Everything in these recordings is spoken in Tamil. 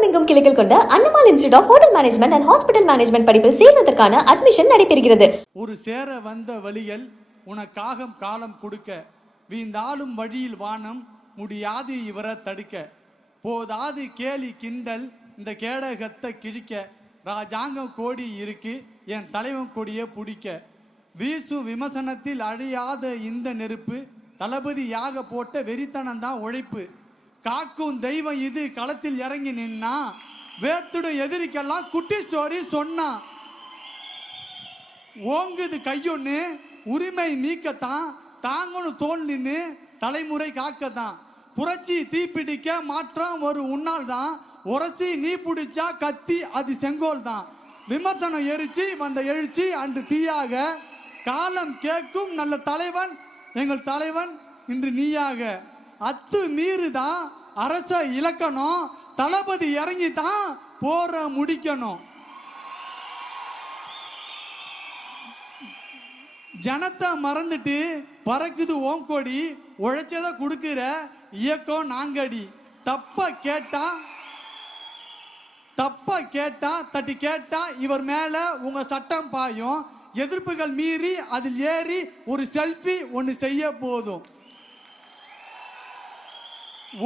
தமிழகம் எங்கும் கிளைகள் கொண்ட Annamal institute of hotel management and hospital management படிப்பில் சேர்வதற்கான அட்மிஷன் நடைபெறுகிறது. ஒரு சேர வந்த வழிகள் உனக்காக காலம் கொடுக்க, வீந்தாலும் வழியில் வானம் முடியாது இவரை தடுக்க, போதாது கேலி கிண்டல் இந்த கேடகத்தை கிழிக்க, ராஜாங்கம் கோடி இருக்கு என் தலைவன் கொடியை பிடிக்க, வீசு விமர்சனத்தில் அழியாத இந்த நெருப்பு, தளபதியாக போட்ட வெறித்தனம் தான் உழைப்பு, காக்கும் தெய்வம் இது களத்தில் இறங்கி நின்னா, வேத்துடும் எதிரிக்கெல்லாம் குட்டி ஸ்டோரி சொன்னா, ஓங்குது கையொன்னு உரிமை மீக்கத்தான், தாங்கணும் தோல் நின்று தலைமுறை காக்கத்தான், புரட்சி தீப்பிடிக்க மாற்றம் ஒரு உன்னால் தான், உரசி நீ பிடிச்சா கத்தி அது செங்கோல் தான், விமர்சனம் எரிச்சு வந்த எழுச்சி அன்று தீயாக, காலம் கேட்கும் நல்ல தலைவன் எங்கள் தலைவன் இன்று நீயாக, அத்து மீறுதான் அரச இலக்கணம், தளபதி இறங்கி தான் போற முடிக்கணும், ஜனத்தை மறந்துட்டு பறக்குது ஓங்கோடி, உழைச்சதை கொடுக்கிற இயக்கம் நாங்கடி, தப்ப கேட்டா தட்டி கேட்டா இவர் மேல உங்க சட்டம் பாயும், எதிர்ப்புகள் மீறி அதில் ஏறி ஒரு செல்ஃபி ஒன்று செய்ய போதும்,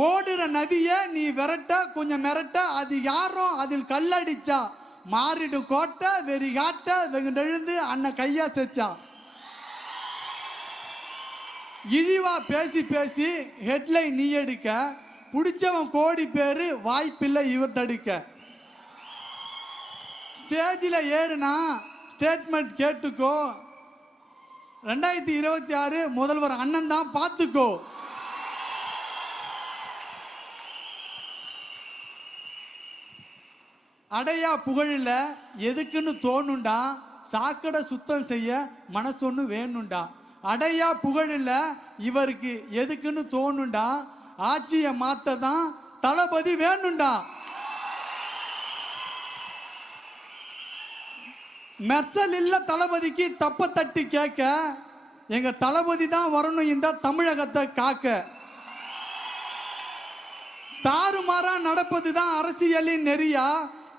ஓடுற நதிய நீ விரட்ட கொஞ்சம் மிரட்ட, அது யாரும் அதில் கல்லடிச்சா, மாறிடும் கோட்டை வெறி காட்ட வெகுண்டெழுந்து அண்ணன் கையா செச்சா, இழிவா பேசி பேசி ஹெட்லைன் நீ எடுக்க, பிடிச்சவன் கோடி பேரு வாய்ப்பில்லை இவர் தடுக்க, ஸ்டேஜில் ஏறுனா ஸ்டேட்மெண்ட் கேட்டுக்கோ, 2026 முதல்வர் அண்ணன் தான் பார்த்துக்கோ, அடையா புகழில் எதுக்குன்னு தோணுண்டா, சாக்கடை சுத்தம் செய்ய மனசொன்னு வேணுண்டா, அடையா புகழில் இவருக்கு எதுக்குன்னு தோணுண்டா, ஆட்சியை மாத்த தான் தளபதி வேணுண்டா, மெர்சல் இல்ல தளபதிக்கு தப்ப தட்டி கேட்க, எங்க தளபதி தான் வரணும் இந்த தமிழகத்தை காக்க, தாறுமாறா நடப்பதுதான் அரசியலின் நெறியா,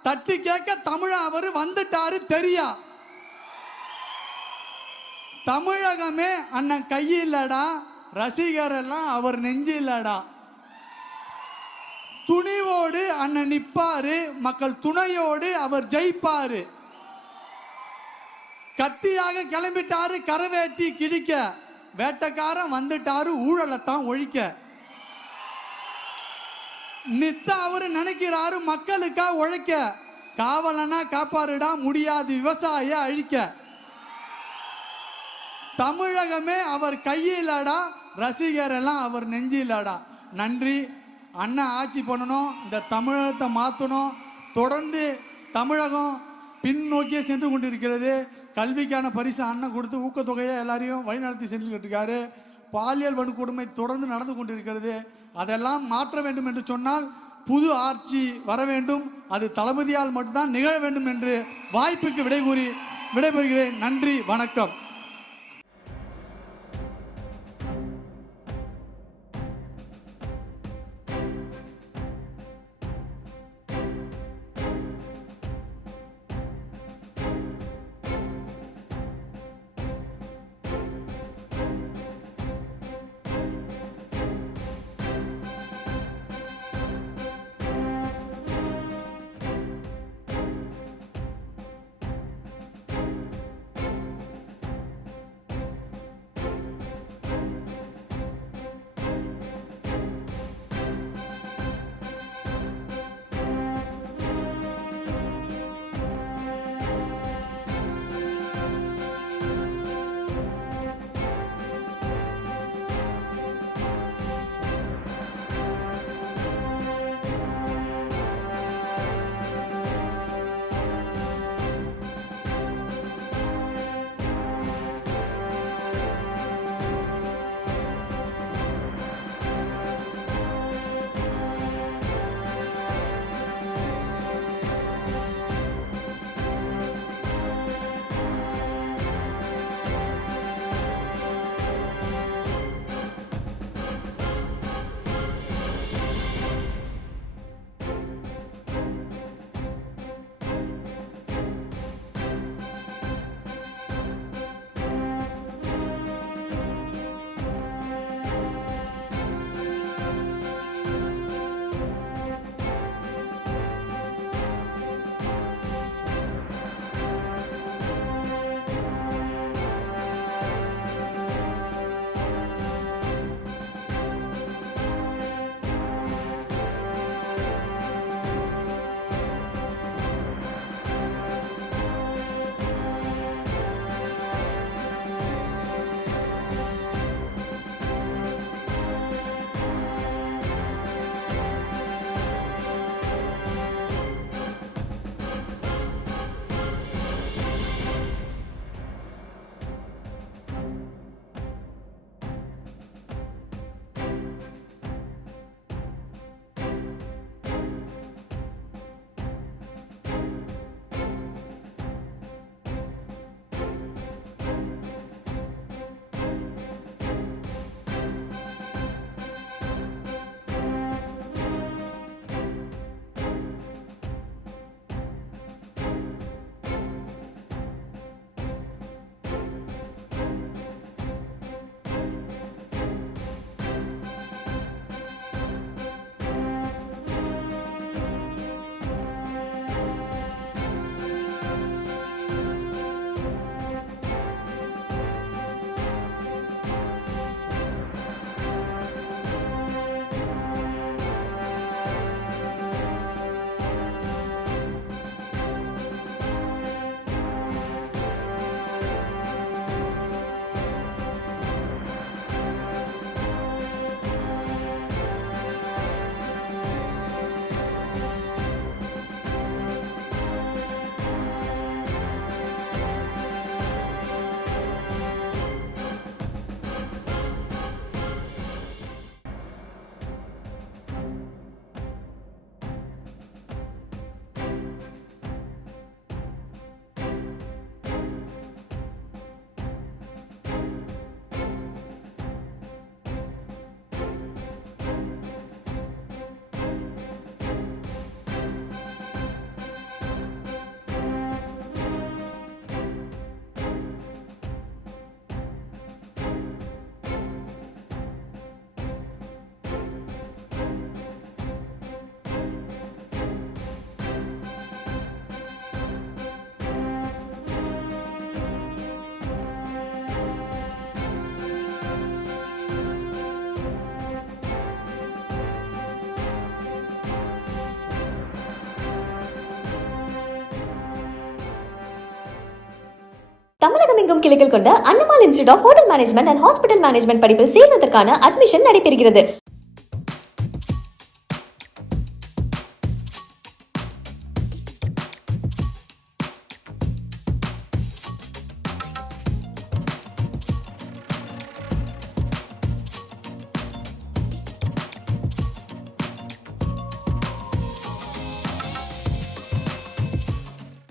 தட்டி கேட்க தமிழ அவர் வந்துட்டாரு தெரியா, தமிழகமே அண்ணன் கையில்லடா, ரசிகர் எல்லாம் அவர் நெஞ்சில்லடா, துணிவோடு அண்ணன் நிப்பாரு, மக்கள் துணையோடு அவர் ஜெயிப்பாரு, கத்தியாக கிளம்பிட்டாரு கரவேட்டி கிழிக்க, வேட்டக்காரன் வந்துட்டாரு ஊழலத்தான் ஒழிக்க, நித்த அவரு நினைக்கிறாரு மக்களுக்கா உழைக்க, காவலனா காப்பாருடா முடியாது விவசாய அழிக்க, தமிழகமே அவர் கையிலடா, ரசிகர் எல்லாம் அவர் நெஞ்சிலடா. நன்றி. அண்ணன் ஆட்சி பண்ணணும், இந்த தமிழகத்தை மாற்றணும், தொடர்ந்து தமிழகம் பின்னோக்கியே சென்று கொண்டிருக்கிறது, கல்விக்கான பரிசு அண்ணன் கொடுத்து ஊக்கத்தொகையை எல்லாரையும் வழிநடத்தி சென்றுக்கிட்டு இருக்காரு, பாலியல் வன்கொடுமை தொடர்ந்து நடந்து கொண்டிருக்கிறது, அதெல்லாம் மாற்ற வேண்டும் என்று சொன்னால் புது ஆட்சி வர வேண்டும், அது தளபதியால் மட்டும்தான் நிகழ வேண்டும் என்று வாய்ப்புக்கு விடைபெறுகிறேன். நன்றி, வணக்கம். தமிழகம் எங்கும் கிளைகள் கொண்ட Annamal institute of hotel management and hospital management படிப்பில் சேர்வதற்கான அட்மிஷன் நடைபெறுகிறது.